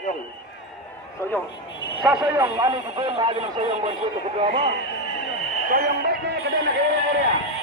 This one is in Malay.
Soyong. Soyong. Sa Soyong, ano yung gawin lagi ng Soyong buwan po ito mo? Soyong baik niya, kada na kaya area.